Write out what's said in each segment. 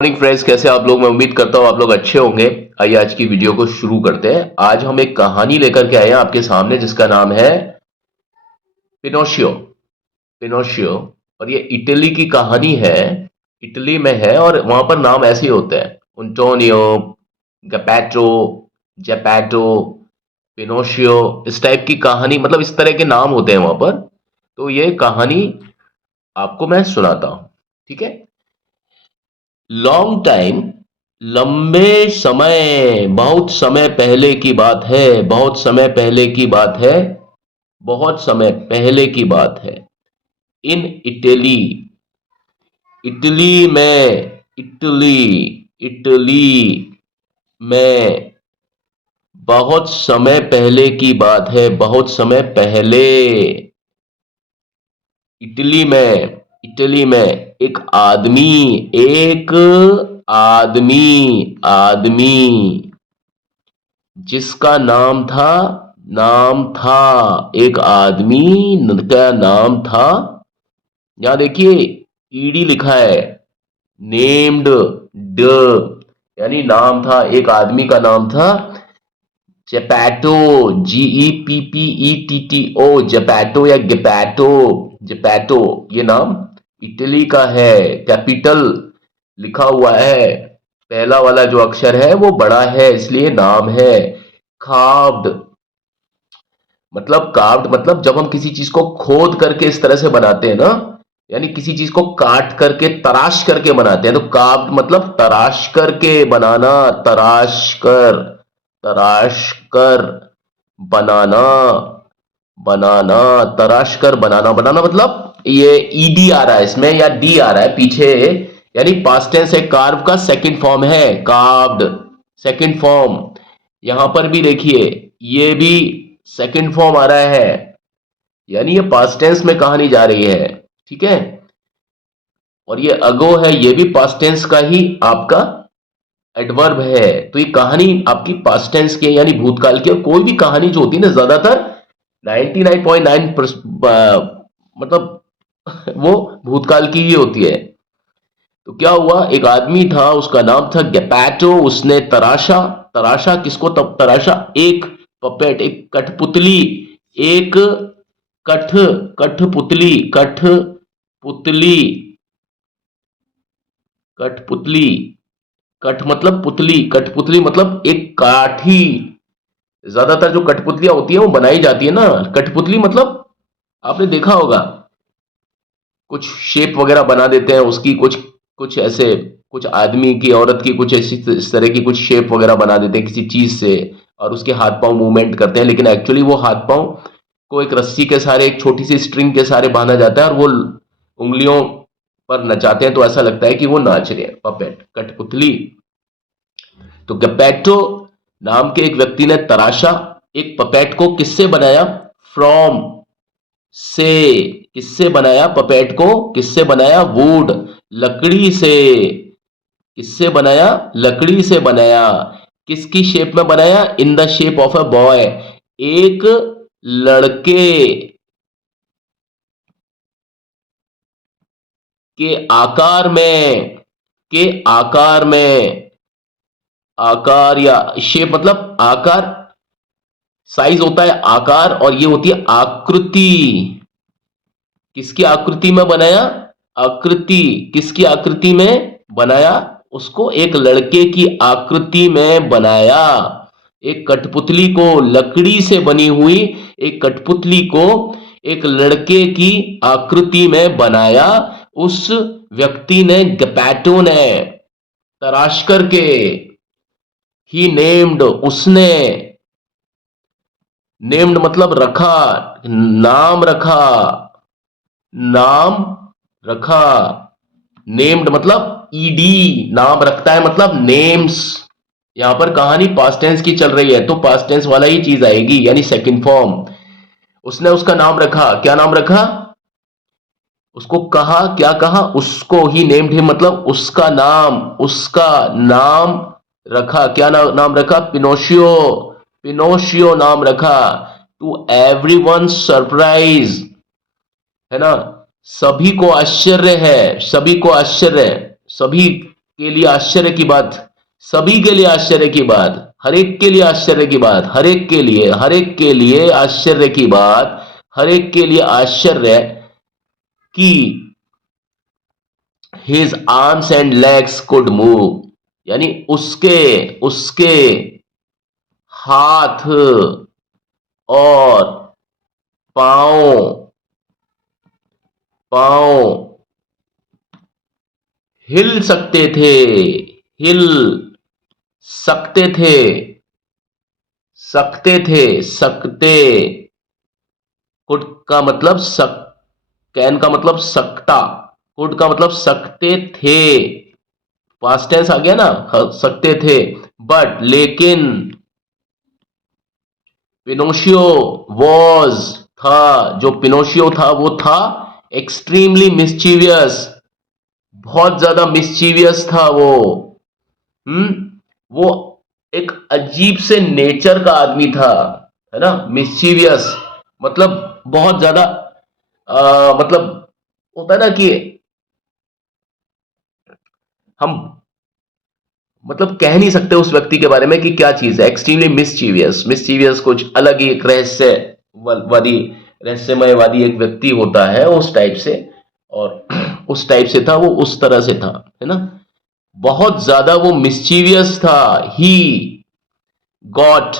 Morning friends, कैसे आप लोग। मैं उम्मीद करता हूँ आप लोग अच्छे होंगे। आइए आज की वीडियो को शुरू करते हैं। आज हम एक कहानी लेकर के आए हैं आपके सामने जिसका नाम है पिनोशियो। पिनोशियो। और ये इटली की कहानी है। इटली में है और वहां पर नाम ऐसे ही होते हैं, उंटोनियो, गपैटो, जेपैटो, पिनोशियो। इस टाइप की कहानी, मतलब इस तरह के नाम होते हैं वहां पर। तो ये कहानी आपको मैं सुनाता हूं, ठीक है। लॉन्ग टाइम, लंबे समय, बहुत समय पहले की बात है। बहुत समय पहले की बात है। बहुत समय पहले की बात है। इन इटली, इटली में, इटली में, बहुत समय पहले की बात है। बहुत समय पहले इटली में, इटली में एक आदमी, एक आदमी, जिसका नाम था एक आदमी का नाम था। यहां देखिए, ईडी लिखा है, नेम्ड, ड, यानी नाम था, एक आदमी का नाम था जेपैटो, GEPPETTO, जेपैटो या गेपैटो, जेपैटो। ये नाम इटली का है। कैपिटल लिखा हुआ है, पहला वाला जो अक्षर है वो बड़ा है, इसलिए नाम है। कार्व्ड, मतलब कार्व्ड मतलब जब हम किसी चीज को खोद करके इस तरह से बनाते हैं ना, यानी किसी चीज को काट करके तराश करके बनाते हैं, तो कार्व्ड मतलब तराश करके बनाना, तराश कर बनाना, तराश कर बनाना। बनाना मतलब ये ईडी आ रहा है इसमें या डी आ रहा है पीछे, यानी पास्ट टेंस है। कार्व का सेकंड फॉर्म है, कार्व्ड, सेकंड फॉर्म। यहां पर भी देखिए, ये भी सेकंड फॉर्म आ रहा है, यानी ये पास्ट टेंस में कहानी जा रही है, ठीक है। और ये अगो है, ये भी पास्ट टेंस का ही आपका एडवर्ब है। तो ये कहानी आपकी पास्ट टेंस की है, यानी भूतकाल की। और कोई भी कहानी जो होती है ना, ज्यादातर 99.9 मतलब वो भूतकाल की ही होती है। तो क्या हुआ, एक आदमी था, उसका नाम था गेपैटो। उसने तराशा, तराशा किसको, तब तराशा एक पपेट, एक कठपुतली, एक कठ कठपुतली, कठपुतली, कठपुतली, कठ मतलब पुतली, कठपुतली मतलब एक काठी। ज्यादातर जो कठपुतलियां होती है वो बनाई जाती है ना, कठपुतली मतलब आपने देखा होगा, कुछ शेप वगैरह बना देते हैं उसकी, कुछ कुछ ऐसे, कुछ आदमी की, औरत की, कुछ ऐसी इस तरह की कुछ शेप वगैरह बना देते हैं किसी चीज से, और उसके हाथ पांव मूवमेंट करते हैं, लेकिन एक्चुअली वो हाथ पांव को एक रस्सी के सहारे, एक छोटी सी स्ट्रिंग के सहारे बांधा जाता है, और वो उंगलियों पर नचाते हैं तो ऐसा लगता है कि वो नाच रहे हैं। पपेट, कठपुतली। तो गपेटो नाम के एक व्यक्ति ने तराशा, एक पपेट को किससे बनाया, फ्रॉम, से। किससे बनाया, पपेट को किससे बनाया, वुड, लकड़ी से। किससे बनाया, लकड़ी से बनाया। किसकी शेप में बनाया, in the shape of a boy, एक लड़के के आकार में, के आकार में, आकार या शेप मतलब आकार, साइज होता है आकार, और ये होती है आकृति। किसकी आकृति में बनाया, आकृति, किसकी आकृति में बनाया, उसको एक लड़के की आकृति में बनाया। एक कठपुतली को, लकड़ी से बनी हुई एक कठपुतली को एक लड़के की आकृति में बनाया उस व्यक्ति ने, गपैटो ने, तराश करके। ही नेम्ड, उसने, नेम्ड मतलब रखा, नाम रखा, नाम रखा। नेम्ड मतलब ईडी, नाम रखता है मतलब नेम्स। यहां पर कहानी पास्ट टेंस की चल रही है तो पास्ट टेंस वाला ही चीज आएगी, यानी सेकंड फॉर्म। उसने उसका नाम रखा, क्या नाम रखा, उसको कहा, क्या कहा, उसको, ही नेम्ड हिम मतलब उसका नाम, उसका नाम रखा। क्या नाम रखा, पिनोशियो, पिनोशियो नाम रखा। टू एवरीवन सरप्राइज, है ना, सभी को आश्चर्य है, सभी को आश्चर्य, सभी के लिए आश्चर्य की बात, सभी के लिए आश्चर्य की बात, हर एक के लिए आश्चर्य की बात, हर एक के लिए, हर एक के लिए आश्चर्य की बात, हर एक के लिए आश्चर्य कि his arms and legs could move, यानी उसके उसके हाथ और पांव पांव हिल सकते थे, हिल सकते थे, सकते थे, सकते, कुड का मतलब सक, कैन का मतलब सकता, कुड का मतलब सकते थे, पास्ट टेंस आ गया ना, सकते थे, बट लेकिन पिनोशियो वॉज था, जो पिनोशियो था वो था एक्सट्रीमली मिस्चीवियस, बहुत ज्यादा मिस्चीवियस था वो। वो एक अजीब से नेचर का आदमी था, है ना, मिस्चीवियस मतलब बहुत ज्यादा मतलब होता है ना कि हम मतलब कह नहीं सकते उस व्यक्ति के बारे में कि क्या चीज है, एक्सट्रीमली मिस्चीवियस, मिस्चीवियस कुछ अलग ही एक रहस्यवादी, रहस्यमयवादी एक व्यक्ति होता है उस टाइप से, और उस टाइप से था वो, उस तरह से था, है ना, बहुत ज्यादा वो मिस्चीवियस था। ही गॉट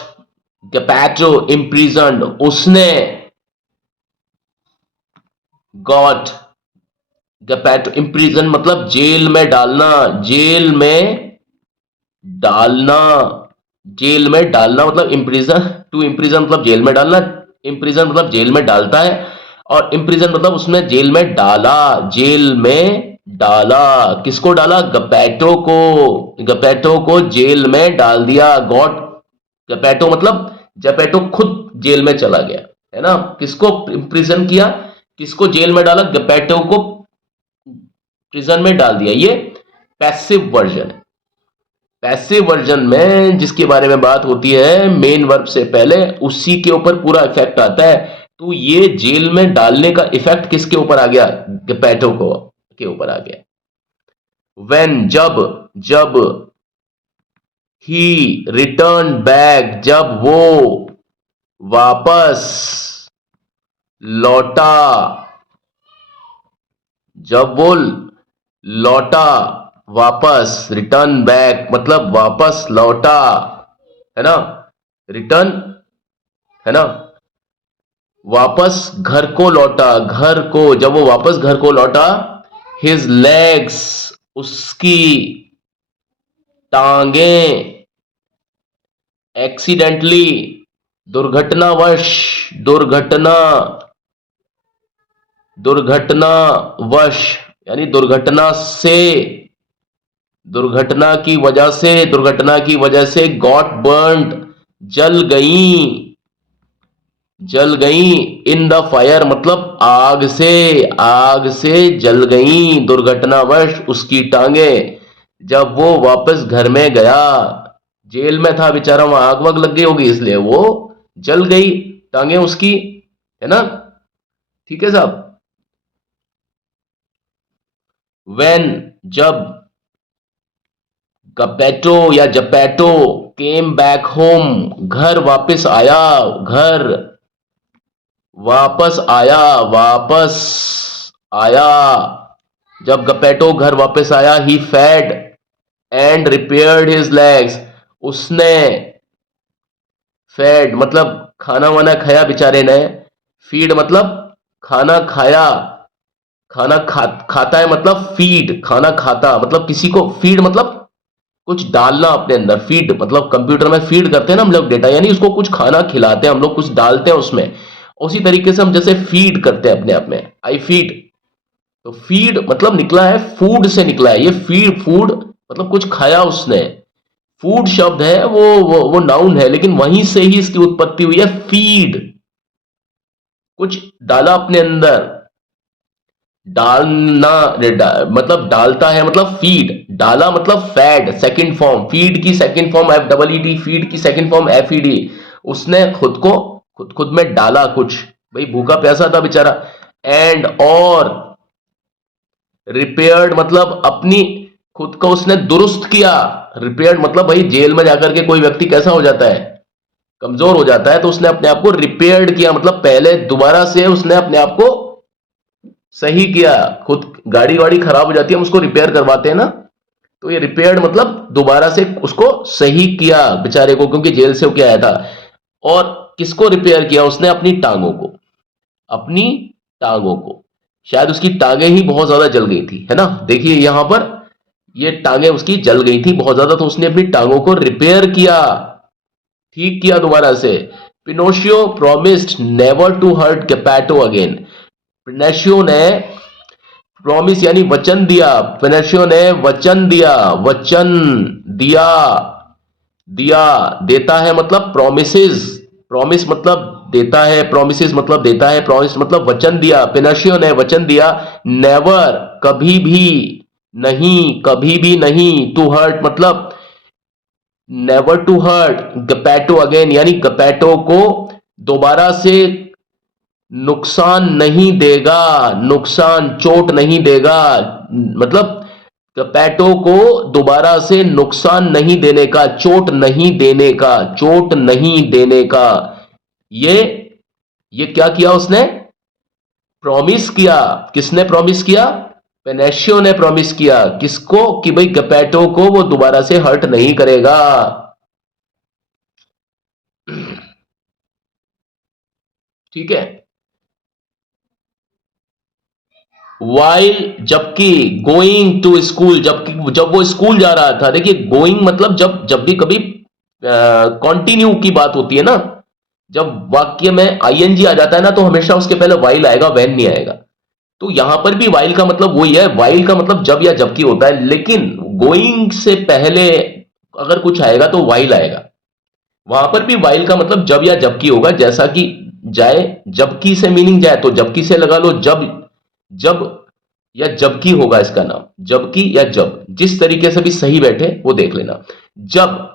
गैपेटो इम्प्रिजन्ड, उसने गॉट गैपेटो इम्प्रिजन मतलब जेल में डालना, जेल में डालना, जेल में डालना मतलब इम्प्रिजन, टू इम्प्रिजन मतलब जेल में डालना, इम्प्रिजन मतलब जेल में डालता है, और इम्प्रिजन मतलब उसने जेल में डाला, जेल में डाला, किसको डाला, गपैटो को, गपैटो को जेल में डाल दिया, गॉट गपैटो मतलब जपैटो खुद जेल में चला गया, है ना, किसको इम्प्रिजन किया, किसको जेल में डाला, गपैटो को प्रिजन में डाल दिया, ये पैसिव वर्जन है। पैसिव वर्जन में जिसके बारे में बात होती है मेन वर्ब से पहले, उसी के ऊपर पूरा इफेक्ट आता है, तो ये जेल में डालने का इफेक्ट किसके ऊपर आ गया, गपैटो को के ऊपर आ गया। वेन जब, जब ही रिटर्न बैक, जब वो वापस लौटा, जब वो लौटा, वापस, रिटर्न बैक मतलब वापस लौटा, है ना, रिटर्न, है ना, वापस घर को लौटा, घर को, जब वो वापस घर को लौटा, हिज लेग्स, उसकी टांगें, एक्सीडेंटली, दुर्घटनावश, दुर्घटना, दुर्घटनावश यानी दुर्घटना से, दुर्घटना की वजह से, दुर्घटना की वजह से, गॉट बर्न्ड, जल गई, जल गई, इन द फायर मतलब आग से, आग से जल गई, दुर्घटनावश उसकी टांगे, जब वो वापस घर में गया, जेल में था बेचारा, वहां आग वग लग गई होगी इसलिए वो जल गई टांगे उसकी, है ना, ठीक है साहब। वेन जब, गपैटो या जपैटो केम बैक होम, घर वापस आया, घर वापस आया, वापस आया, जब गपैटो घर वापस आया, he fed and repaired his legs, उसने फेड मतलब खाना वाना खाया बेचारे ने, फीड मतलब खाना खाया, खाता है मतलब फीड, खाना खाता मतलब किसी को, फीड मतलब कुछ डालना अपने अंदर, फीड मतलब कंप्यूटर में फीड करते हैं ना हम लोग डेटा, यानी उसको कुछ खाना खिलाते हैं हम लोग, कुछ डालते हैं उसमें, उसी तरीके से हम जैसे फीड करते हैं अपने आप में, आई फीड, तो फीड मतलब निकला है फूड से निकला है ये, फीड फूड मतलब कुछ खाया उसने, फूड शब्द है वो नाउन है, लेकिन वहीं से ही इसकी उत्पत्ति हुई है फीड, कुछ डाला अपने अंदर, डालना, मतलब डालता है मतलब फीड, डाला मतलब फैड, सेकंड फॉर्म, फीड की second form F double E D, feed की second form F E D, उसने खुद को खुद में डाला कुछ, भाई भूखा प्यासा था बेचारा, एंड और रिपेयर्ड मतलब अपनी खुद को उसने दुरुस्त किया। रिपेयर्ड मतलब भाई जेल में जाकर के कोई व्यक्ति कैसा हो जाता है, कमजोर हो जाता है, तो उसने अपने आप को रिपेयर्ड किया, मतलब पहले दोबारा से उसने अपने आप को सही किया। खुद गाड़ी वाड़ी खराब हो जाती है, हम उसको रिपेयर करवाते हैं ना, तो ये रिपेयर्ड मतलब दोबारा से उसको सही किया बेचारे को, क्योंकि जेल से होके आया था। और किसको रिपेयर किया उसने? अपनी टांगों को, अपनी टांगों को। शायद उसकी टांगें ही बहुत ज्यादा जल गई थी, है ना, देखिए यहां पर ये टांगें उसकी जल गई थी बहुत ज्यादा, तो उसने अपनी टांगों को रिपेयर किया, ठीक किया दोबारा से। Pinocchio promised never to hurt Geppetto again. Pinocchio ने प्रॉमिस यानी वचन दिया, पिनोशियो ने वचन दिया, वचन दिया, दिया, देता है मतलब प्रोमिसेस, प्रॉमिस मतलब देता है, प्रोमिसेस मतलब देता है, प्रॉमिस मतलब वचन दिया। पिनोशियो ने वचन दिया, नेवर कभी भी नहीं, कभी भी नहीं, टू हर्ट मतलब नेवर टू हर्ट गपैटो अगेन, यानी गपैटो को दोबारा से नुकसान नहीं देगा, नुकसान चोट नहीं देगा, मतलब गपैटो को दोबारा से नुकसान नहीं देने का, चोट नहीं देने का, चोट नहीं देने का। ये ये क्या किया उसने? प्रॉमिस किया। किसने प्रॉमिस किया? पेनेशियो ने प्रॉमिस किया। किसको? कि भाई गपैटो को वो दोबारा से हर्ट नहीं करेगा। ठीक है। वाइल जबकि, गोइंग टू स्कूल जबकि, जब वो स्कूल जा रहा था। देखिए गोइंग मतलब जब जब भी कभी कॉन्टिन्यू की बात होती है ना, जब वाक्य में आईएनजी आ जाता है ना, तो हमेशा उसके पहले वाइल आएगा, वैन नहीं आएगा। तो यहां पर भी वाइल का मतलब वही है, वाइल का मतलब जब या जबकि होता है, लेकिन गोइंग से पहले अगर कुछ आएगा तो वाइल आएगा। वहां पर भी वाइल का मतलब जब या जबकि होगा, जैसा कि जाए, जबकि से मीनिंग जाए तो जबकि से लगा लो, जब, जब या जबकि होगा इसका नाम, जबकि या जब, जिस तरीके से भी सही बैठे वो देख लेना। जब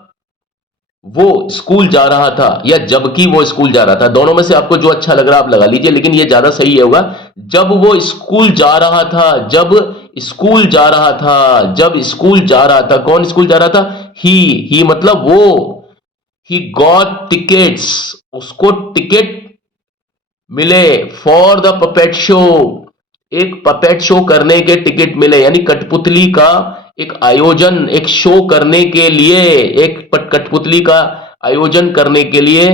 वो स्कूल जा रहा था या जबकि वो स्कूल जा रहा था, दोनों में से आपको जो अच्छा लग रहा है आप लगा लीजिए, लेकिन ये ज्यादा सही है होगा। जब वो स्कूल जा रहा था, जब स्कूल जा रहा था, जब स्कूल जा रहा था। कौन स्कूल जा रहा था? ही मतलब वो। ही गॉट टिकट्स, उसको टिकट मिले फॉर द पपेट शो, एक पपेट शो करने के टिकट मिले, यानी कठपुतली का एक आयोजन, एक शो करने के लिए, एक कठपुतली का आयोजन करने के लिए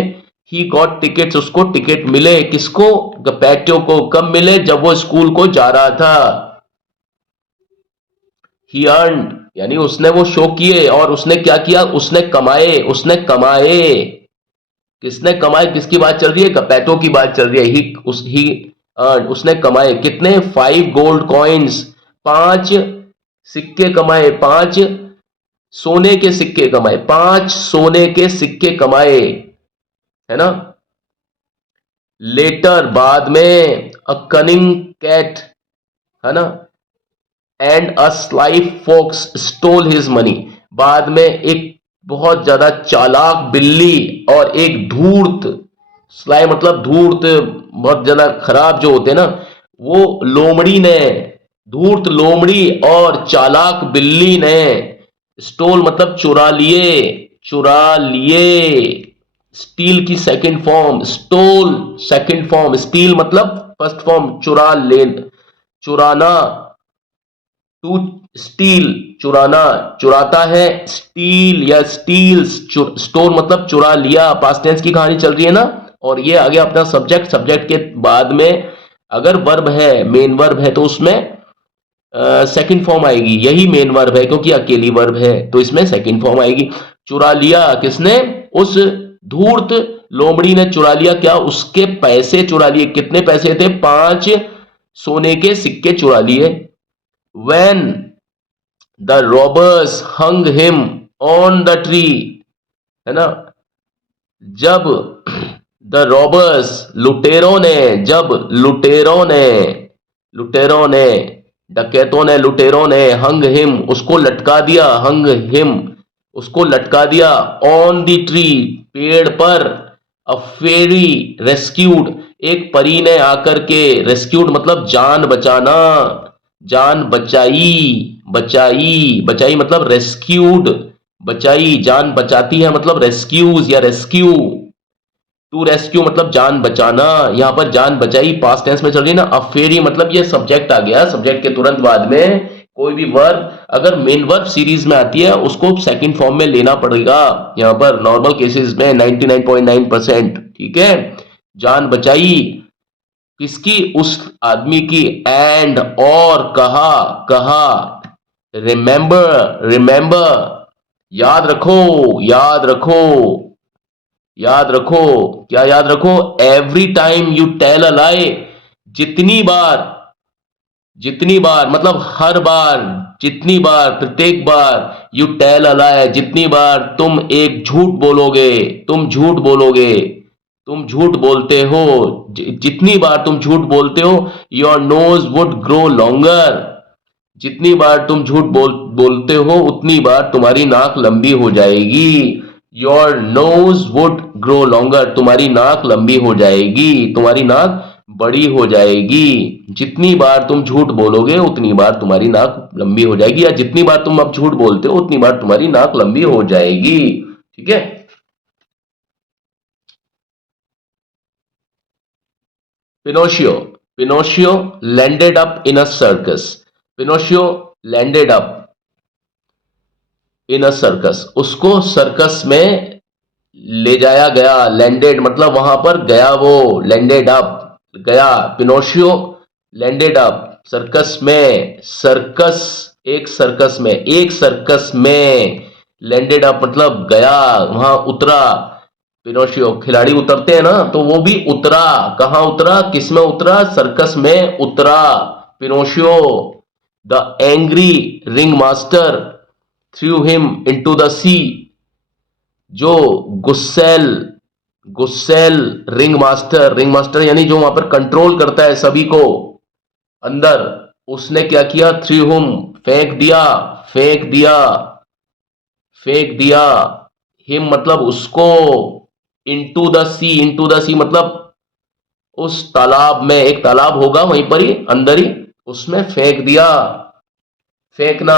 ही गॉट टिकट्स, उसको टिकट मिले। किसको? गपैटो को। कब मिले? जब वो स्कूल को जा रहा था। ही अर्नड यानी उसने वो शो किए, और उसने क्या किया? उसने कमाए, उसने कमाए। किसने कमाए? किसकी बात चल रही है? गपैटो की बात चल रही है। ही उसने कमाए कितने? 5 गोल्ड कॉइन्स, 5 सिक्के कमाए, 5 सोने के सिक्के कमाए, 5 सोने के सिक्के कमाए, है ना। लेटर बाद में, अ कनिंग कैट, है ना, and a sly fox stole his money. बाद में एक बहुत ज्यादा चालाक बिल्ली और एक धूर्त, स्लाई मतलब धूर्त, बहुत ज्यादा खराब जो होते हैं ना, वो लोमड़ी ने, धूर्त लोमड़ी और चालाक बिल्ली ने, स्टोल मतलब चुरा लिए, चुरा लिए। स्टील की second form stole, second form steal मतलब फर्स्ट फॉर्म चुरा ले, चुराना, टू स्टील चुराना, चुराता है, स्टील या स्टील्स, स्टोर मतलब चुरा लिया। पास्ट टेंस की कहानी चल रही है ना, और ये आ गया अपना सब्जेक्ट। सब्जेक्ट के बाद में अगर वर्ब है, मेन वर्ब है, तो उसमें सेकंड फॉर्म आएगी। यही मेन वर्ब है क्योंकि अकेली वर्ब है, तो इसमें सेकंड फॉर्म आएगी। चुरा लिया किसने? उस धूर्त लोमड़ी ने चुरा लिया। क्या? उसके पैसे चुरा लिए। कितने पैसे थे? 5 सोने के सिक्के चुरा लिए। When the robbers hung him on the tree, है ना, जब द रॉबर्स लुटेरों ने, जब लुटेरों ने, डकैतों ने, लुटेरों ने, हंग हिम उसको लटका दिया, हंग हिम उसको लटका दिया, ऑन द ट्री पेड़ पर, अ फेरी रेस्क्यूड एक परी ने आकर के, रेस्क्यूड मतलब जान बचाना, जान बचाई, बचाई, बचाई मतलब रेस्क्यूड, बचाई जान बचाती है मतलब रेस्क्यूज या रेस्क्यू, टू रेस्क्यू मतलब जान बचाना, यहां पर जान बचाई पास्ट टेंस में चल रही है ना। अब फिर ही मतलब ये सब्जेक्ट आ गया, सब्जेक्ट के तुरंत बाद में कोई भी वर्ब अगर मेन वर्ब सीरीज में आती है उसको सेकंड फॉर्म में लेना पड़ेगा, यहां पर नॉर्मल केसेस में 99.9%। ठीक है, जान बचाई किसकी, उस आदमी की, एंड और कहा, कहा, रिमेंबर, रिमेंबर याद रखो, याद रखो, याद रखो, क्या याद रखो, every time you tell a lie, जितनी बार, जितनी बार मतलब हर बार, जितनी बार, प्रत्येक बार, यू टेल अ लाई जितनी बार तुम एक झूठ बोलोगे, तुम झूठ बोलोगे, तुम झूठ बोलते हो, जितनी बार तुम झूठ बोलते हो, your nose would grow longer, जितनी बार तुम झूठ बोलते हो उतनी बार तुम्हारी नाक लंबी हो जाएगी। Your nose would grow longer, तुम्हारी नाक लंबी हो जाएगी, तुम्हारी नाक बड़ी हो जाएगी, जितनी बार तुम झूठ बोलोगे उतनी बार तुम्हारी नाक लंबी हो जाएगी, या जितनी बार तुम अब झूठ बोलते हो उतनी बार तुम्हारी नाक लंबी हो जाएगी। ठीक है, Pinocchio, Pinocchio landed up in a circus, Pinocchio landed up in a circus, उसको सर्कस में ले जाया गया, लैंडेड मतलब वहां पर गया, वो लैंडेड अप गया, पिनोशियो लैंडेड अप सर्कस में, सर्कस एक सर्कस में, एक सर्कस में, लैंडेड अप मतलब गया, वहां उतरा, पिनोशियो खिलाड़ी उतरते हैं ना, तो वो भी उतरा, कहां उतरा, किसमें उतरा, सर्कस में उतरा, Pinocchio, the angry ring master threw him into the sea, जो गुस्सेल, गुस्सेल रिंग मास्टर, रिंग मास्टर यानी जो वहां पर कंट्रोल करता है सभी को अंदर, उसने क्या किया, थ्रू हुम फेंक दिया, फेंक दिया, फेंक दिया, हिम मतलब उसको, into the sea, into the sea मतलब उस तालाब में, एक तालाब होगा वहीं पर ही अंदर ही, उसमें फेंक दिया, फेंकना,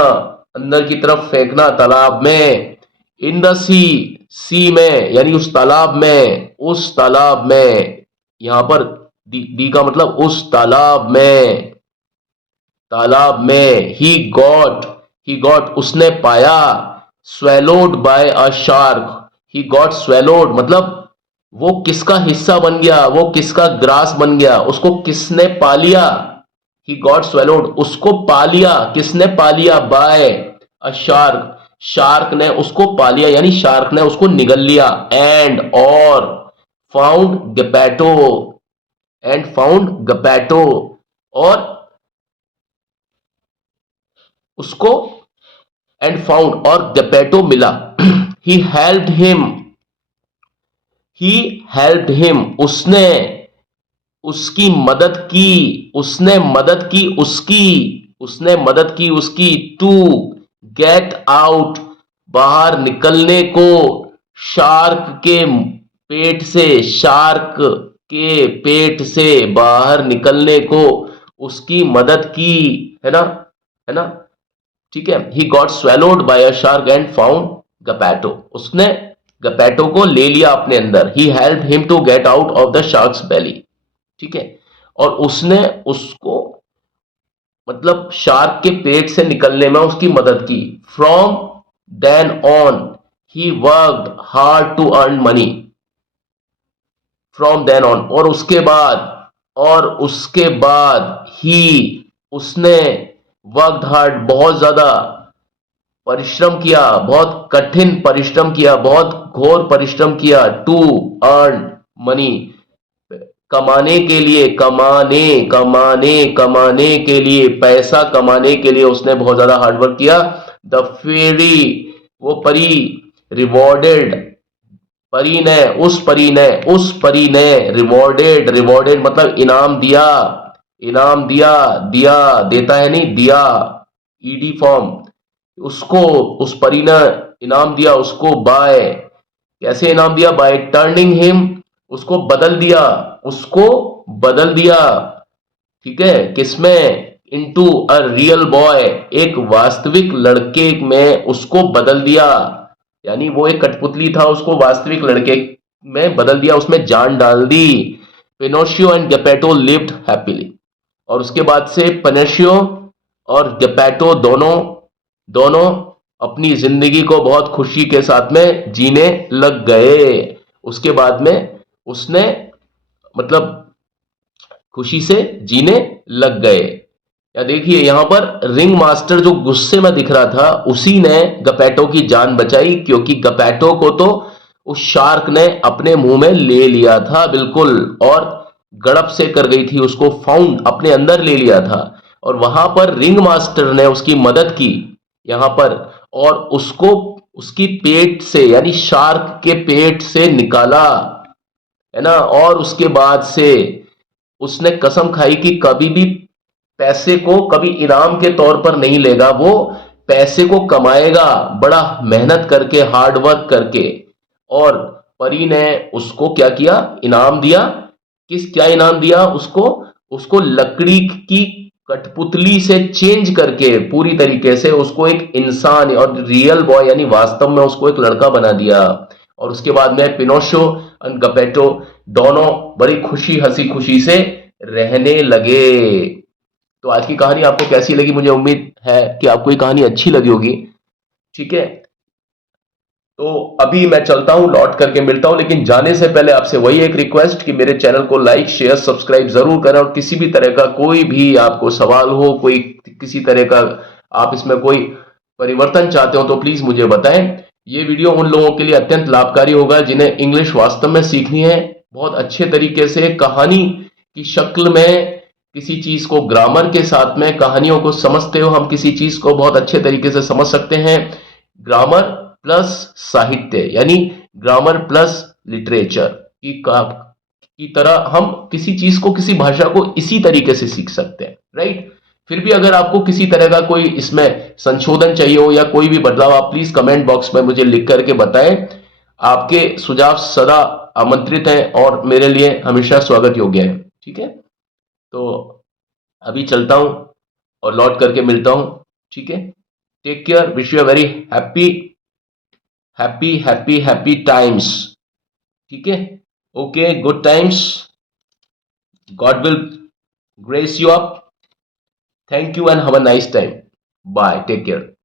अंदर की तरफ फेंकना तालाब में, इन द सी, सी में यानी उस तालाब में, उस तालाब में, यहां पर दी का मतलब उस तालाब में, तालाब में, ही गॉट उसने पाया, swallowed by a shark, he got swallowed मतलब वो किसका हिस्सा बन गया, वो किसका ग्रास बन गया, उसको किसने पा लिया, ही गॉट स्वेलोड उसको पा लिया, किसने पा लिया, बाय अ शार्क, शार्क ने उसको पा लिया यानी शार्क ने उसको निगल लिया, एंड और, फाउंड गपैटो, एंड फाउंड गपैटो और उसको, एंड फाउंड और गपैटो मिला, he helped him, he helped him उसने उसकी मदद की, उसने मदद की उसकी, उसने मदद की उसकी, टू गेट आउट बाहर निकलने को, शार्क के पेट से, शार्क के पेट से बाहर निकलने को उसकी मदद की, है ना, है ना। ठीक है, he got swallowed by a shark and found Geppetto, उसने गपैटो को ले लिया अपने अंदर, he help him to get out of the shark's belly. ठीक है, और उसने उसको मतलब शार्क के पेट से निकलने में उसकी मदद की, from then on he worked hard to earn money, from then on और उसके बाद, और उसके बाद ही उसने वर्कड हार्ड बहुत ज्यादा परिश्रम किया, बहुत कठिन परिश्रम किया, बहुत घोर परिश्रम किया, टू अर्न मनी कमाने के लिए, कमाने, कमाने, कमाने के लिए, पैसा कमाने के लिए उसने बहुत ज्यादा हार्डवर्क किया, द फेरी वो परी, रिवॉर्डेड परी ने, उस परी ने, उस परी ने, रिवॉर्डेड, रिवॉर्डेड मतलब इनाम दिया, इनाम दिया, दिया देता है नहीं, दिया, ईडी फॉर्म, उसको, उस परी ने इनाम दिया उसको, बाय कैसे इनाम दिया, बाय टर्निंग हिम उसको बदल दिया, उसको बदल दिया। ठीक है, किसमें, इनटू अ रियल बॉय, एक वास्तविक लड़के में उसको बदल दिया। यानी वो एक कठपुतली था, उसको वास्तविक लड़के में बदल दिया, उसमें जान डाल दी। पिनोशियो एंड गेपेटो लिव्ड हैप्पीली। और उसके बाद से पिनोशियो और गेपेटो दोनों दोनों अपनी जिंदगी को बहुत खुशी के साथ में जीने लग गए। उसके बाद में उसने मतलब खुशी से जीने लग गए। या देखिए यहां पर रिंग मास्टर जो गुस्से में दिख रहा था, उसी ने गपैटो की जान बचाई, क्योंकि गपैटो को तो उस शार्क ने अपने मुंह में ले लिया था बिल्कुल, और गड़प से कर गई थी, उसको फाउंड अपने अंदर ले लिया था। और वहां पर रिंग मास्टर ने उसकी मदद की यहां पर, और उसको उसकी पेट से यानी शार्क के पेट से निकाला, है ना। और उसके बाद से उसने कसम खाई कि कभी भी पैसे को कभी इनाम के तौर पर नहीं लेगा, वो पैसे को कमाएगा बड़ा मेहनत करके, हार्ड वर्क करके। और परी ने उसको क्या किया, इनाम दिया। क्या इनाम दिया उसको? उसको लकड़ी की कठपुतली से चेंज करके पूरी तरीके से उसको एक इंसान और रियल बॉय यानी वास्तव में उसको एक लड़का बना दिया। और उसके बाद में पिनोशो और गपेटो दोनों बड़ी खुशी हंसी खुशी से रहने लगे। तो आज की कहानी आपको कैसी लगी? मुझे उम्मीद है कि आपको ये कहानी अच्छी लगी होगी। ठीक है, तो अभी मैं चलता हूं, लौट करके मिलता हूं, लेकिन जाने से पहले आपसे वही एक रिक्वेस्ट कि मेरे चैनल को लाइक शेयर सब्सक्राइब जरूर करें। और किसी भी तरह का कोई भी आपको सवाल हो, कोई किसी तरह का आप इसमें कोई परिवर्तन चाहते हो, तो प्लीज मुझे बताएं। ये वीडियो उन लोगों के लिए अत्यंत लाभकारी होगा जिन्हें इंग्लिश वास्तव में सीखनी है, बहुत अच्छे तरीके से कहानी की शक्ल में, किसी चीज को ग्रामर के साथ में कहानियों को समझते हो हम किसी चीज को बहुत अच्छे तरीके से समझ सकते हैं। ग्रामर प्लस साहित्य यानी ग्रामर प्लस लिटरेचर की तरह हम किसी चीज को, किसी भाषा को इसी तरीके से सीख सकते हैं, राइट। फिर भी अगर आपको किसी तरह का कोई इसमें संशोधन चाहिए हो या कोई भी बदलाव, आप प्लीज कमेंट बॉक्स में मुझे लिख करके बताएं। आपके सुझाव सदा आमंत्रित हैं और मेरे लिए हमेशा स्वागत योग्य है। ठीक है, तो अभी चलता हूं और लौट करके मिलता हूं। ठीक है, take care, wish you a very happy happy happy happy times. ठीक है, okay, good times. God will grace you up. Thank you and have a nice time. Bye, take care.